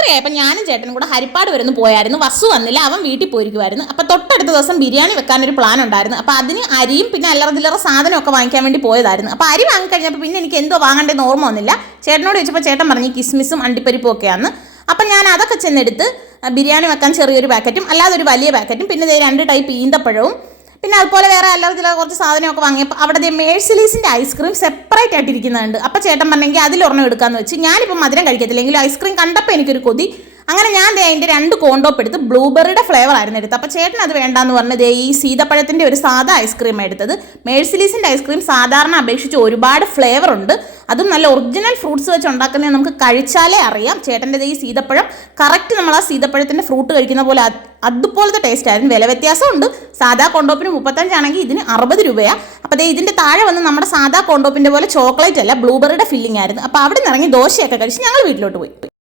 രാത്രിയായപ്പോൾ ഞാനും ചേട്ടനും കൂടെ ഹരിപ്പാട് വരുന്നു പോയായിരുന്നു. വസ്തു വന്നില്ല, അവൻ വീട്ടിൽ പോയിരിക്കുമായിരുന്നു. അപ്പോൾ തൊട്ടടുത്ത ദിവസം ബിരിയാണി വെക്കാനൊരു പ്ലാൻ ഉണ്ടായിരുന്നു. അപ്പോൾ അതിന് അരിയും പിന്നെ അല്ലറ ചില്ലറ സാധനമൊക്കെ വാങ്ങിക്കാൻ വേണ്ടി പോയതായിരുന്നു. അപ്പോൾ അരി വാങ്ങിക്കഴിഞ്ഞപ്പോൾ പിന്നെ എനിക്ക് എന്തോ വാങ്ങേണ്ടതെന്ന് ഓർമ്മ വന്നില്ല. ചേട്ടനോട് ചോദിച്ചപ്പോൾ ചേട്ടൻ പറഞ്ഞു കിസ്മിസും അണ്ടിപ്പരിപ്പും ഒക്കെയാണ്. അപ്പം ഞാൻ അതൊക്കെ ചെന്നെടുത്ത് ബിരിയാണി വെക്കാൻ ചെറിയൊരു പാക്കറ്റും അല്ലാതെ ഒരു വലിയ പാക്കറ്റും പിന്നെ 2 ടൈപ്പ് ഈന്തപ്പഴവും പിന്നെ അതുപോലെ വേറെ അല്ലറ ചില കുറച്ച് സാധനമൊക്കെ വാങ്ങിയപ്പോൾ അവിടെ മേഴ്സിലീസിൻ്റെ ഐസ്ക്രീം സെപ്പറേറ്റ് ആയിട്ട് ഇരിക്കുന്നുണ്ട്. അപ്പോൾ ചേട്ടൻ പറഞ്ഞെങ്കിൽ അതിലൊരെണ്ണം എടുക്കാമെന്ന് വെച്ച്. ഞാനിപ്പോൾ മധുരം കഴിക്കത്തില്ലെങ്കിലും ഐസ്ക്രീം കണ്ടപ്പോൾ എനിക്കൊരു കൊതി. അങ്ങനെ ഞാൻ അതിൻ്റെ 2 കോണ്ടോപ്പ് എടുത്ത് ബ്ലൂബെറിയുടെ ഫ്ലേവർ ആയിരുന്നു എടുത്തത്. അപ്പോൾ ചേട്ടൻ അത് വേണ്ടാന്ന് പറഞ്ഞത് ഈ സീതപ്പഴത്തിൻ്റെ ഒരു സാധാ ഐസ്ക്രീം എടുത്തത്. മേഴ്സിലീസിൻ്റെ ഐസ്ക്രീം സാധാരണ അപേക്ഷിച്ച് ഒരുപാട് ഫ്ലേവർ ഉണ്ട്. അതും നല്ല ഒറിജിനൽ ഫ്രൂട്ട്സ് വെച്ച് ഉണ്ടാക്കുന്നത് നമുക്ക് കഴിച്ചാലേ അറിയാം. ചേട്ടൻ്റെ ഈ സീതപ്പഴം കറക്റ്റ് നമ്മൾ ആ സീതപ്പഴത്തിൻ്റെ ഫ്രൂട്ട് കഴിക്കുന്ന പോലെ അതുപോലത്തെ ടേസ്റ്റ് ആയിരുന്നു. വില വ്യത്യാസമുണ്ട്. സാധാ കോണ്ടോപ്പിന് 35 ആണെങ്കിൽ ഇതിന് 60 രൂപയാണ്. അപ്പോൾ ഇതിൻ്റെ താഴെ വന്ന് നമ്മുടെ സാധാ കോണ്ടോപ്പിൻ്റെ പോലെ ചോക്ലേറ്റ് അല്ല ബ്ലൂബെറിയുടെ ഫില്ലിംഗ് ആയിരുന്നു. അപ്പോൾ അവിടെ നിന്ന് ഇറങ്ങി ദോശയൊക്കെ കഴിച്ച് ഞങ്ങൾ വീട്ടിലോട്ട് പോയി.